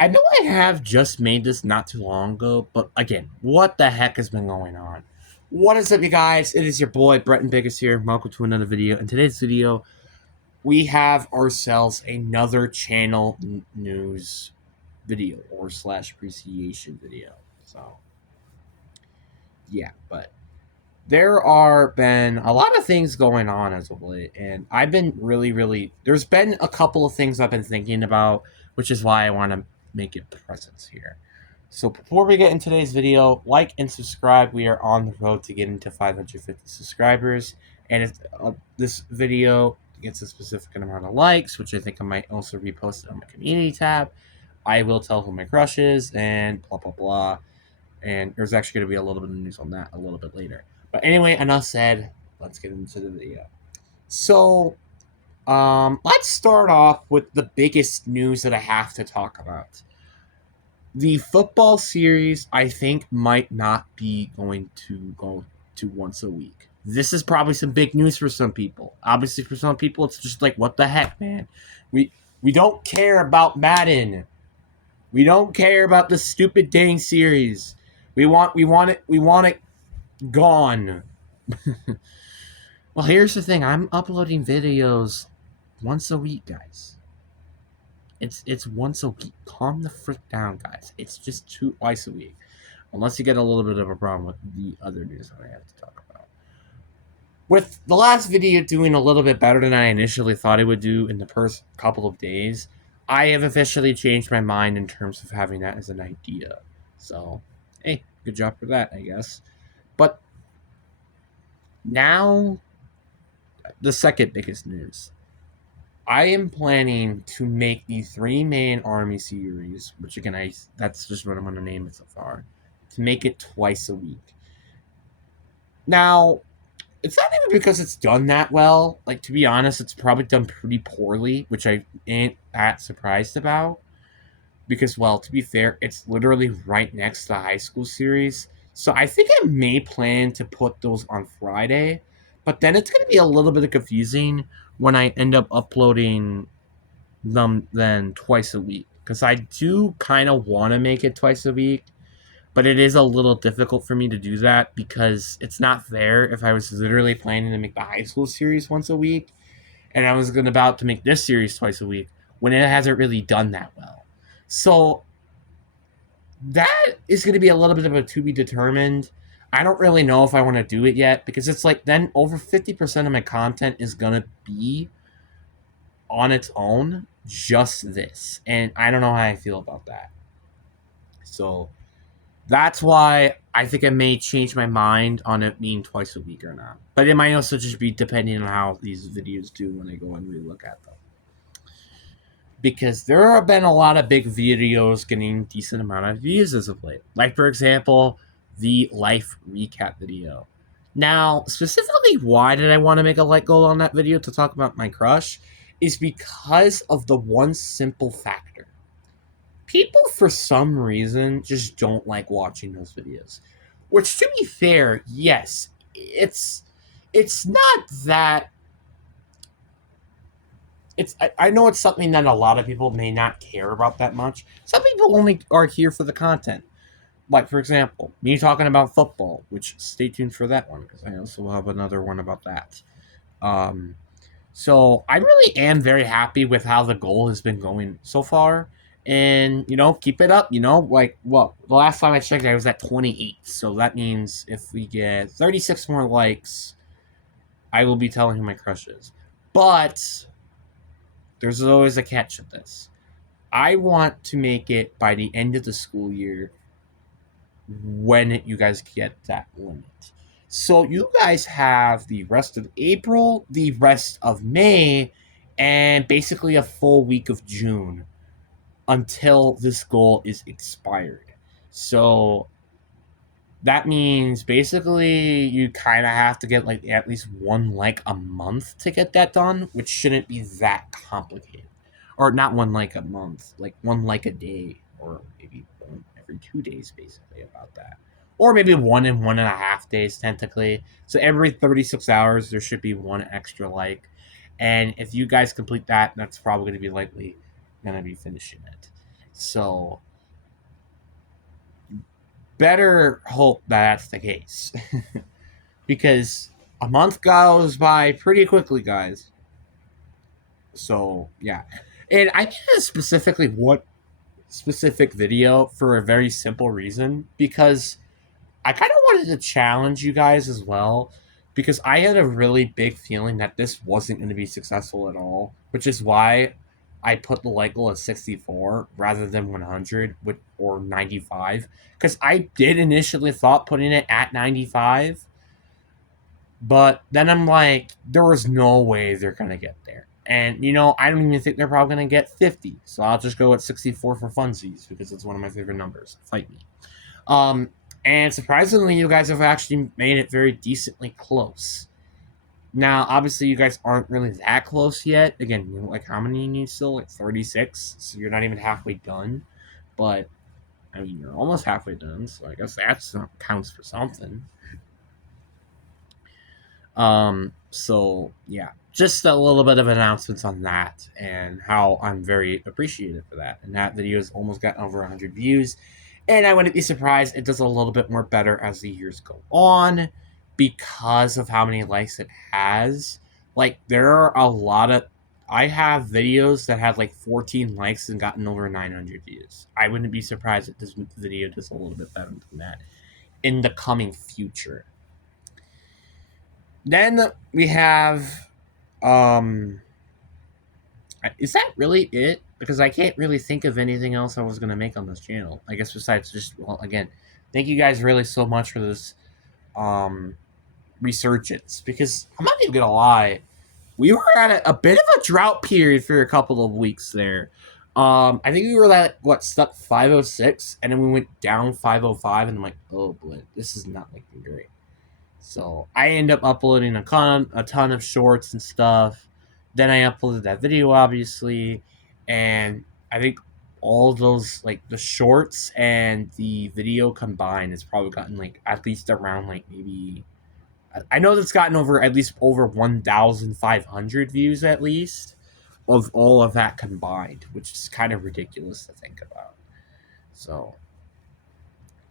I know I have just made this not too long ago, but again, what the heck has been going on? What is up, you guys? It is your boy, Bretton Biggest here. Welcome to another video. In today's video, we have ourselves another channel news video or slash appreciation video. So, yeah, but there are been a lot of things going on as of late, and I've been there's been a couple of things I've been thinking about, which is why I want to make it presence here. So before we get into today's video, like and subscribe. We are on the road to getting to 550 subscribers, and if this video gets a specific amount of likes, which I think I might also repost it on my community tab, I will tell who my crush is and blah blah blah. And there's actually going to be a little bit of news on that a little bit later. But anyway, enough said. Let's get into the video. So, let's start off with the biggest news that I have to talk about. The football series, I think, might not be going to go to once a week. This is probably some big news for some people. Obviously, for some people, it's just like, what the heck, man? We don't care about Madden. We don't care about the stupid dang series. We want it gone. Well, here's the thing. I'm uploading videos once a week, guys. It's once a week. Calm the frick down, guys. It's just twice a week. Unless you get a little bit of a problem with the other news that I have to talk about. With the last video doing a little bit better than I initially thought it would do in the first couple of days, I have officially changed my mind in terms of having that as an idea. So, hey, good job for that, I guess. But now, the second biggest news. I am planning to make the 3-man army series, which again, that's just what I'm going to name it so far, to make it twice a week. Now, it's not even because it's done that well. Like, to be honest, it's probably done pretty poorly, which I ain't that surprised about. Because, well, to be fair, it's literally right next to the high school series. So I think I may plan to put those on Friday. But then it's going to be a little bit confusing when I end up uploading them then twice a week. Because I do kind of want to make it twice a week. But it is a little difficult for me to do that because it's not fair if I was literally planning to make the high school series once a week and I was about to make this series twice a week when it hasn't really done that well. So that is going to be a little bit of a to be determined. I don't really know if I want to do it yet because it's like then over 50% of my content is going to be on its own, just this. And I don't know how I feel about that. So that's why I think I may change my mind on it being twice a week or not. But it might also just be depending on how these videos do when I go and relook at them. Because there have been a lot of big videos getting decent amount of views as of late. Like, for example, the life recap video. Now, specifically, why did I want to make a like goal on that video to talk about my crush? Is because of the one simple factor. People, for some reason, just don't like watching those videos. Which, to be fair, yes, it's not that. I know it's something that a lot of people may not care about that much. Some people only are here for the content. Like, for example, me talking about football, which stay tuned for that one because I also have another one about that. So I really am very happy with how the goal has been going so far. And, keep it up, like, well, the last time I checked, I was at 28. So that means if we get 36 more likes, I will be telling who my crush is. But there's always a catch of this. I want to make it by the end of the school year when you guys get that limit. So you guys have the rest of April, the rest of May, and basically a full week of June until this goal is expired. So that means basically you kind of have to get like at least one like a month to get that done, which shouldn't be that complicated. Or not one like a month, like one like a day, or maybe one every 2 days, basically, about that. Or maybe 1.5 days, technically. So every 36 hours, there should be one extra like. And if you guys complete that, that's probably going to be likely going to be finishing it. So better hope that that's the case. Because a month goes by pretty quickly, guys. So yeah. And I did specifically what specific video for a very simple reason, because I kind of wanted to challenge you guys as well, because I had a really big feeling that this wasn't going to be successful at all, which is why I put the like goal at 64 rather than 100 or 95, because I did initially thought putting it at 95, but then I'm like, there was no way they're going to get there. And, I don't even think they're probably going to get 50. So I'll just go at 64 for funsies because it's one of my favorite numbers. Fight me. Um, and surprisingly, you guys have actually made it very decently close. Now, obviously, you guys aren't really that close yet. Again, like how many you need still? Like 36. So you're not even halfway done. But, I mean, you're almost halfway done. So I guess that counts for something. So yeah, just a little bit of announcements on that and how I'm very appreciative for that. And that video has almost gotten over 100 views. And I wouldn't be surprised it does a little bit more better as the years go on because of how many likes it has. Like, there are a lot of. I have videos that had like 14 likes and gotten over 900 views. I wouldn't be surprised if this video does a little bit better than that in the coming future. Then we have. Is that really it? Because I can't really think of anything else I was going to make on this channel. I guess besides just, well, again, thank you guys really so much for this resurgence. Because I'm not even going to lie, we were at a bit of a drought period for a couple of weeks there. I think we were at, stuck 506, and then we went down 505, and I'm like, oh boy, this is not looking great. So I end up uploading a ton of shorts and stuff. Then I uploaded that video, obviously, and I think all those, like the shorts and the video combined, has probably gotten like at least around like maybe. I know that's gotten at least over 1,500 views at least of all of that combined, which is kind of ridiculous to think about. So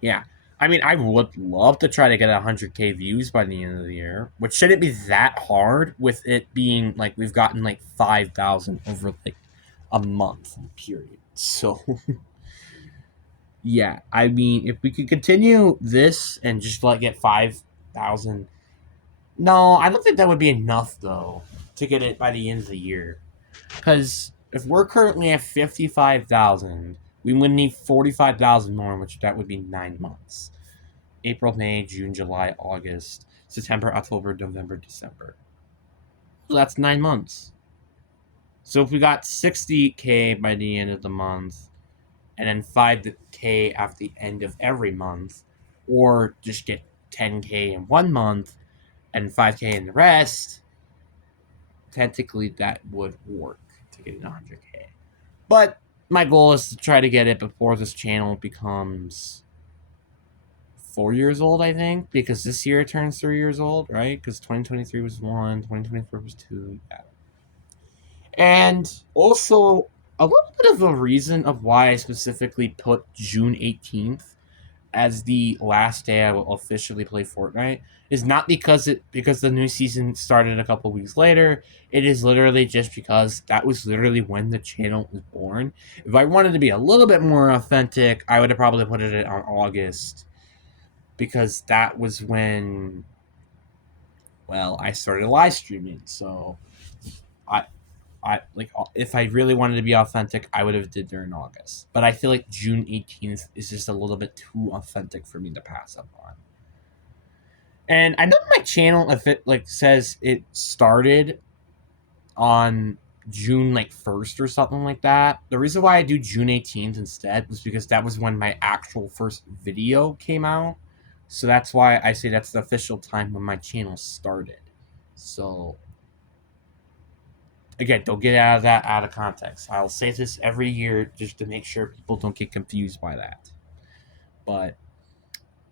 yeah. I mean, I would love to try to get 100K views by the end of the year, which shouldn't be that hard with it being like we've gotten like 5,000 over like a month period. So, yeah, I mean, if we could continue this and just like get 5,000. No, I don't think that would be enough though to get it by the end of the year. Because if we're currently at 55,000, we would need 45,000 more, which that would be 9 months. April, May, June, July, August, September, October, November, December. So that's 9 months. So if we got 60K by the end of the month, and then 5K at the end of every month, or just get 10K in 1 month and 5K in the rest, technically that would work to get 100K. But my goal is to try to get it before this channel becomes 4 years old, I think, because this year it turns 3 years old, right? Because 2023 was 1, 2024 was 2, yeah. And also, a little bit of a reason of why I specifically put June 18th as the last day I will officially play Fortnite is not because the new season started a couple weeks later. It is literally just because that was literally when the channel was born. If I wanted to be a little bit more authentic, I would have probably put it on August, because that was when, well, I started live streaming. So I like, if I really wanted to be authentic, I would have did during August. But I feel like June 18th is just a little bit too authentic for me to pass up on. And I know my channel, if it like says it started on June like 1st or something like that. The reason why I do June 18th instead was because that was when my actual first video came out. So that's why I say that's the official time when my channel started. So again, don't get out of context. I'll say this every year just to make sure people don't get confused by that. But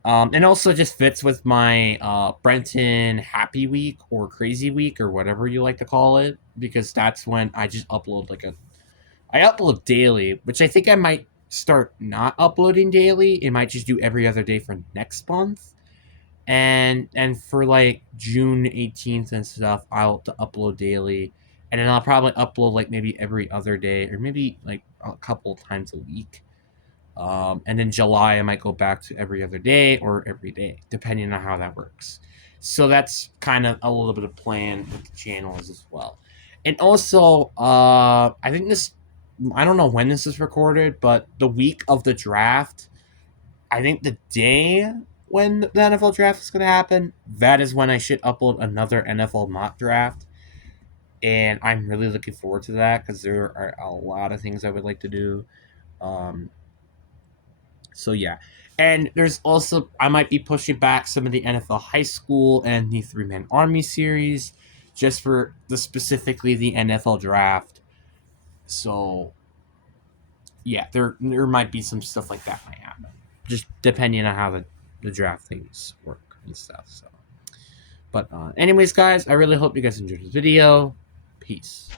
and also just fits with my Brenton Happy Week or Crazy Week or whatever you like to call it, because that's when I just upload I upload daily, which I think I might start not uploading daily. It might just do every other day for next month. And for like June 18th and stuff, I'll to upload daily. And then I'll probably upload like maybe every other day or maybe like a couple times a week. And in July, I might go back to every other day or every day, depending on how that works. So that's kind of a little bit of plan with the channels as well. And also, I think this, I don't know when this is recorded, but the week of the draft, I think the day when the NFL draft is going to happen, that is when I should upload another NFL mock draft. And I'm really looking forward to that because there are a lot of things I would like to do. Um, so yeah, and there's also I might be pushing back some of the NFL high school and the 3-Man Army series, just for the specifically the NFL draft. So yeah, there might be some stuff like that might happen, just depending on how the draft things work and stuff. So, but anyways, guys, I really hope you guys enjoyed this video. Peace.